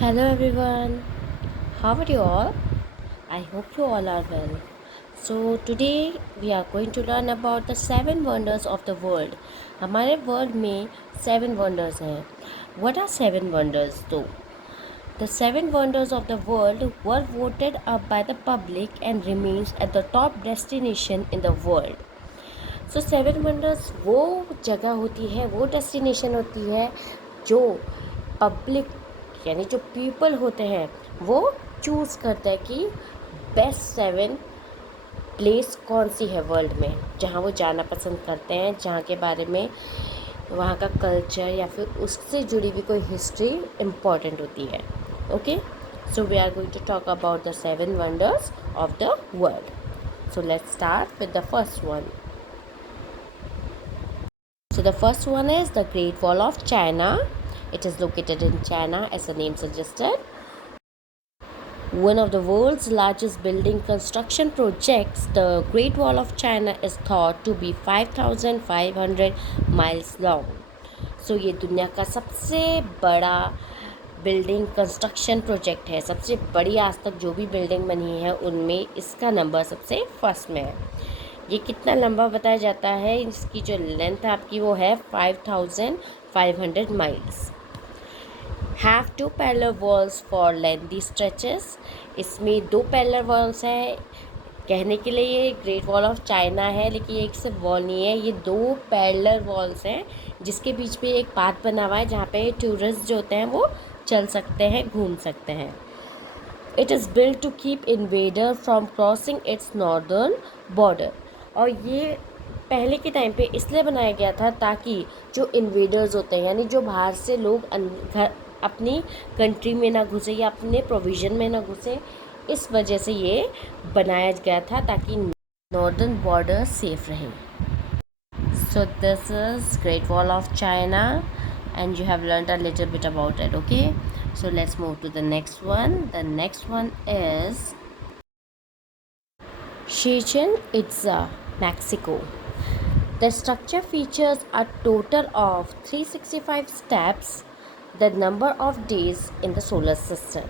Hello everyone, how are you all? I hope you all are well. So today we are going to learn about the seven wonders of the world. हमारे world में seven wonders हैं. What are seven wonders though? The seven wonders of the world were voted up by the public and remains at the top destination in the world. So seven wonders वो जगह होती है, वो destination होती है जो public यानी जो पीपल होते हैं वो चूज़ करता है कि बेस्ट सेवन प्लेस कौन सी है वर्ल्ड में जहाँ वो जाना पसंद करते हैं, जहाँ के बारे में वहाँ का कल्चर या फिर उससे जुड़ी हुई कोई हिस्ट्री इम्पॉर्टेंट होती है. Okay, so we are going to talk about the seven wonders of the world. So let's start with the first one. So the first one is the Great Wall of China. It is located in China as the name suggested. One of the world's largest building construction projects, the Great Wall of China is thought to be 5,500 miles long. So ये दुनिया का सबसे बड़ा building construction project है. सबसे बड़ी आज तक जो भी बिल्डिंग बनी है उनमें इसका नंबर सबसे फर्स्ट में है. ये कितना लंबा बताया जाता है, इसकी जो लेंथ आपकी वो है 5,500 miles. Have two parallel walls for lengthy stretches. इसमें दो पैरेलल वॉल्स हैं. कहने के लिए ये ग्रेट वॉल ऑफ चाइना है, लेकिन ये एक सिर्फ वॉल नहीं है, ये दो पैरेलल वॉल्स हैं जिसके बीच पे एक पाथ बना हुआ है जहाँ पे टूरिस्ट जो होते हैं वो चल सकते हैं, घूम सकते हैं. It is build to keep invader from crossing its northern border. और ये पहले के टाइम पे इसलिए बनाया गया था ताकि जो इन्वेडर्स होते हैं यानी जो बाहर से लोग घर अपनी कंट्री में ना घुसे या अपने प्रोविज़न में ना घुसे, इस वजह से ये बनाया गया था ताकि नॉर्दर्न बॉर्डर सेफ रहे. सो this is great wall of China and you have learned a little bit about it. Okay, so let's move to the next one. The next one is Chichen Itza, Mexico. The structure features a total of 365 steps, the number of days in the solar system.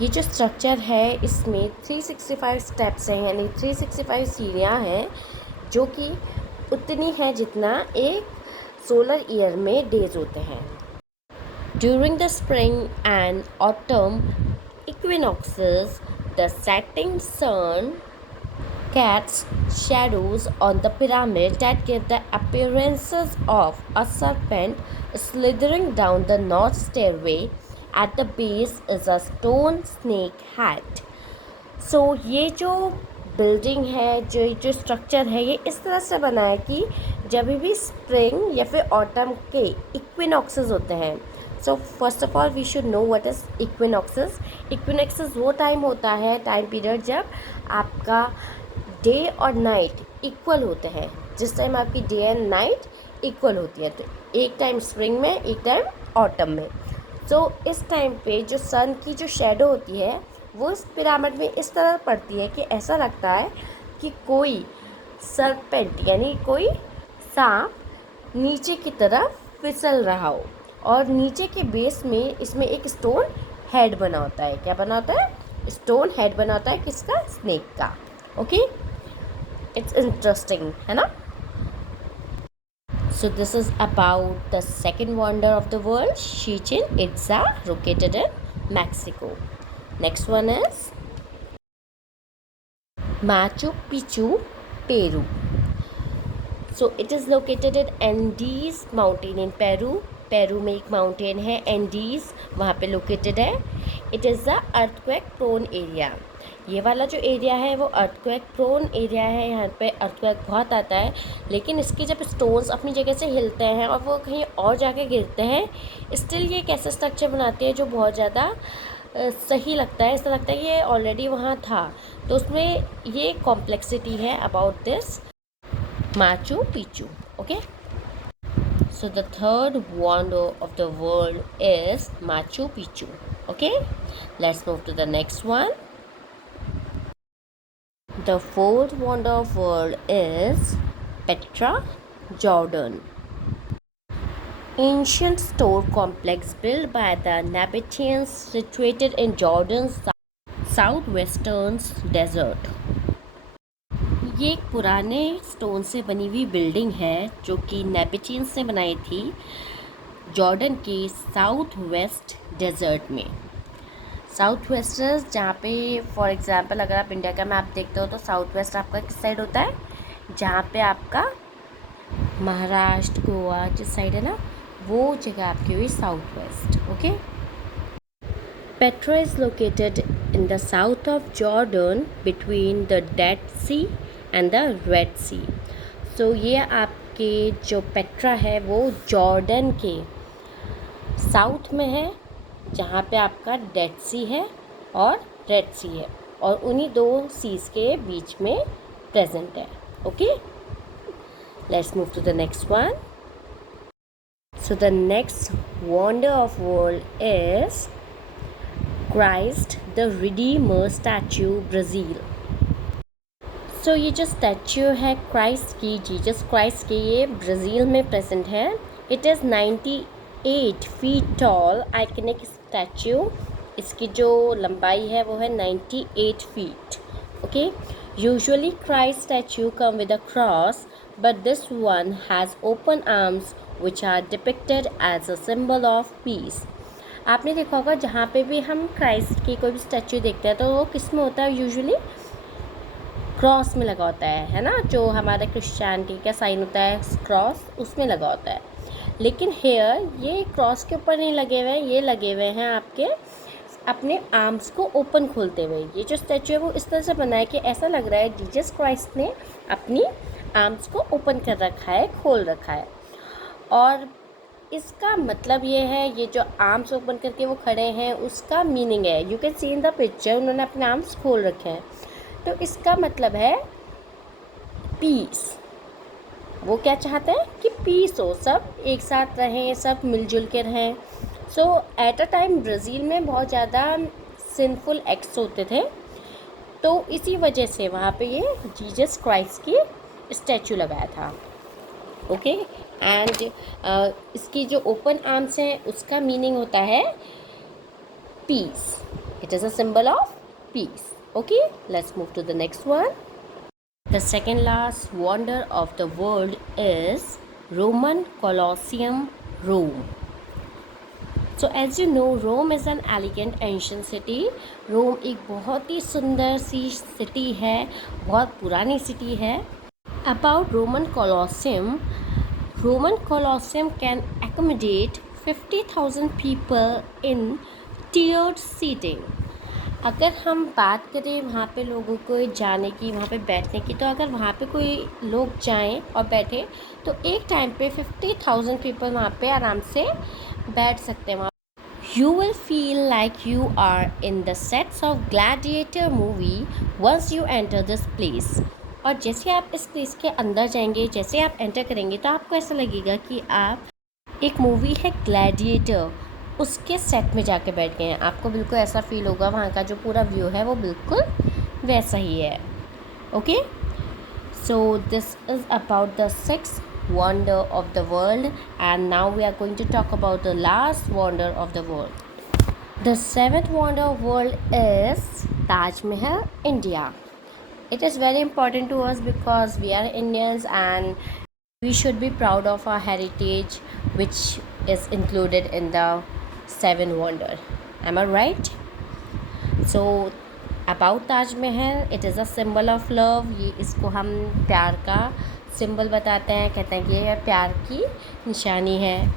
ये जो structure है इसमें 365 steps हैं यानी 365 सीढ़ियाँ हैं जो कि उतनी है जितना एक सोलर ईयर में डेज होते हैं. During the spring and autumn equinoxes the setting sun casts shadows on the pyramid that give the appearances of a serpent slithering down the north stairway. At the base is a stone snake head. So ये जो building है, जो structure है, ये इस तरह से बना है कि जब भी स्प्रिंग या फिर ऑटम के इक्विनॉक्सेस होते हैं. So first of all we should know what is equinoxes. Equinoxes वो टाइम होता है, टाइम पीरियड जब आपका डे और नाइट इक्वल होते हैं. जिस टाइम आपकी डे एंड नाइट इक्वल होती है, तो एक टाइम स्प्रिंग में, एक टाइम ऑटम में. तो इस टाइम पे जो सन की जो शेडो होती है वो इस पिरामिड में इस तरह पड़ती है कि ऐसा लगता है कि कोई सरपेंट यानी कोई सांप नीचे की तरफ फिसल रहा हो और नीचे के बेस में इसमें एक स्टोन हेड बना होता है. क्या बना होता है? स्टोन हेड बना होता है. किसका? स्नेक का. ओके, इट्स इंटरेस्टिंग है ना. So this is about the second wonder of the world, Chichen Itza, located in Mexico. Next one is Machu Picchu, Peru. So it is located in Andes mountain in Peru. पेरू में एक mountain है Andes, वहाँ पे located है. It is the earthquake prone area. ये वाला जो एरिया है वो अर्थक्वेक प्रोन एरिया है. यहाँ पे अर्थक्वेक बहुत आता है, लेकिन इसके जब स्टोन्स अपनी जगह से हिलते हैं और वो कहीं और जाके गिरते हैं, स्टिल ये एक ऐसा स्ट्रक्चर बनाती है जो बहुत ज़्यादा सही लगता है. ऐसा लगता है ये ऑलरेडी वहाँ था. तो उसमें ये कॉम्प्लेक्सिटी है about this Machu Picchu. Okay, so the third wonder of the world is Machu Picchu. Okay, let's move to the next one. The fourth wonder of the world is Petra, Jordan. Ancient store complex built by the Nabateans situated in Jordan's southwestern desert. ये एक पुराने stone से बनी हुई building है जो कि नेबेटियंस ने बनाई थी जॉर्डन के साउथ वेस्ट डेजर्ट में। साउथ वेस्टर्स जहाँ पे फॉर एग्जांपल अगर आप इंडिया का मैप देखते हो तो साउथ वेस्ट आपका किस साइड होता है, जहाँ पे आपका महाराष्ट्र गोवा जिस साइड है ना, वो जगह आपकी हुई south west. Okay, Petra is located in the south of Jordan between the Dead Sea and the Red Sea. So ये आपके जो पेट्रा है वो जॉर्डन के साउथ में है जहाँ पे आपका डेड सी है और रेड सी है, और उन्हीं दो सीज के बीच में प्रेजेंट है। Okay, let's move to the next one. So the next wonder of world is Christ the Redeemer statue, Brazil. So ये जो स्टैचू है क्राइस्ट की, जीसस क्राइस्ट की, ये ब्राज़ील में प्रेजेंट है। It is 98 feet tall iconic statue. इसकी जो लंबाई है वो है 98 feet. Okay, usually Christ statue come with a cross but this one has open arms which are depicted as a symbol of peace. आपने देखा होगा जहाँ पे भी हम क्राइस्ट की कोई भी स्टैचू देखते हैं तो वो किस में होता है, यूजुअली क्रॉस में लगा होता है ना, जो हमारा क्रिश्चियनिटी का साइन होता है क्रॉस, उसमें लगा होता है। लेकिन हेयर ये क्रॉस के ऊपर नहीं लगे हुए हैं, ये लगे हुए हैं आपके अपने आर्म्स को ओपन खोलते हुए। ये जो स्टैचू है वो इस तरह से बना है कि ऐसा लग रहा है जीसस क्राइस्ट ने अपनी आर्म्स को ओपन कर रखा है, खोल रखा है। और इसका मतलब ये है, ये जो आर्म्स ओपन करके वो खड़े हैं उसका मीनिंग है, you can see in the picture, उन्होंने अपने आर्म्स खोल रखे हैं, तो इसका मतलब है पीस। वो क्या चाहते हैं कि पीस हो, सब एक साथ रहें, सब मिलजुल के रहें। सो एट अ टाइम ब्राज़ील में बहुत ज़्यादा सिंफुल एक्ट्स होते थे, तो इसी वजह से वहाँ पे ये जीसस क्राइस्ट की स्टैचू लगाया था। ओके, एंड इसकी जो ओपन आर्म्स हैं उसका मीनिंग होता है peace. It is a symbol of peace. Okay, let's move to the next one. The second last wonder of the world is Roman Colosseum, Rome. So as you know, Rome is an elegant ancient city. Rome एक बहुत ही सुंदर सी city है, बहुत पुरानी city है। About Roman Colosseum can accommodate 50,000 people in tiered seating. अगर हम बात करें वहाँ पे लोगों को जाने की, वहाँ पे बैठने की, तो अगर वहाँ पे कोई लोग जाएं और बैठे तो एक टाइम पे 50,000 पीपल वहाँ पे आराम से बैठ सकते हैं। You will feel like you are in the sets of Gladiator movie once you enter this place. और जैसे आप इस प्लेस के अंदर जाएंगे, जैसे आप एंटर करेंगे तो आपको ऐसा लगेगा कि आप एक मूवी है ग्लैडिएटर, उसके सेट में जाके बैठ गए हैं। आपको बिल्कुल ऐसा फील होगा, वहाँ का जो पूरा व्यू है वो बिल्कुल वैसा ही है। Okay, so this is about the 6th wonder of the world, and now we are going to talk about the last wonder of the world. The 7th wonder of the world is Taj Mahal, India. It is very important to us because we are Indians and we should be proud of our heritage, which is included in the 7 wonder. Am I right? So about Taj Mahal, it is a symbol of love. ये इसको हम प्यार का symbol बताते हैं, कहते हैं कि ये प्यार की निशानी है।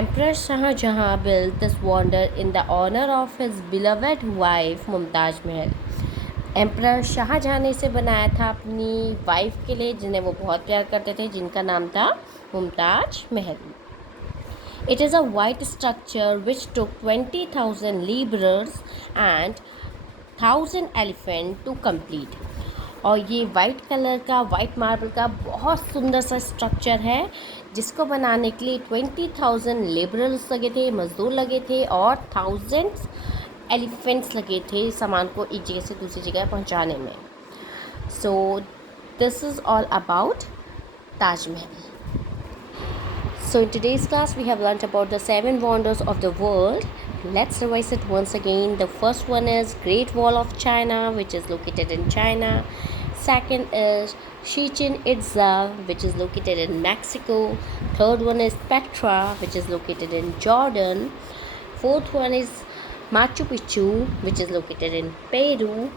Emperor Shahjahan built this wonder in the honor of his beloved wife Mumtaz Mahal. Emperor Shahjahan ने इसे बनाया था अपनी वाइफ के लिए, जिन्हें वो बहुत प्यार करते थे, जिनका नाम था Mumtaz Mahal. It is a white structure which took 20,000 labourers and 1,000 elephant to complete. और ये वाइट कलर का, वाइट मार्बल का बहुत सुंदर सा स्ट्रक्चर है, जिसको बनाने के लिए 20,000 लेबरर्स लगे थे, मज़दूर लगे थे, और 1000 एलिफेंट्स लगे थे सामान को एक जगह से दूसरी जगह पहुंचाने में। So this is all about Taj Mahal. So in today's class we have learnt about the 7 wonders of the world. Let's revise it once again. The first one is Great Wall of China, which is located in China. Second is Chichen Itza, which is located in Mexico. Third one is Petra, which is located in Jordan. Fourth one is Machu Picchu, which is located in Peru.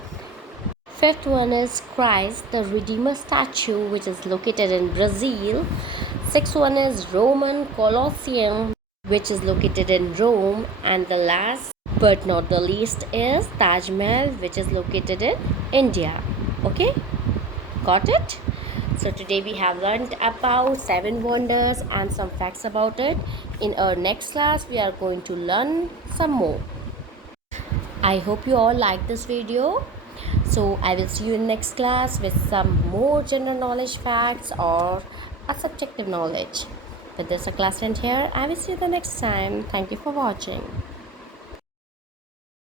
Fifth one is Christ the Redeemer statue, which is located in Brazil. Sixth one is Roman Colosseum, which is located in Rome. And the last but not the least is Taj Mahal, which is located in India. Okay, got it? So today we have learned about 7 wonders and some facts about it. In our next class, we are going to learn some more. I hope you all like this video. So I will see you in next class with some more general knowledge facts or a subjective knowledge. With this a class end here. I will see you the next time. Thank you for watching.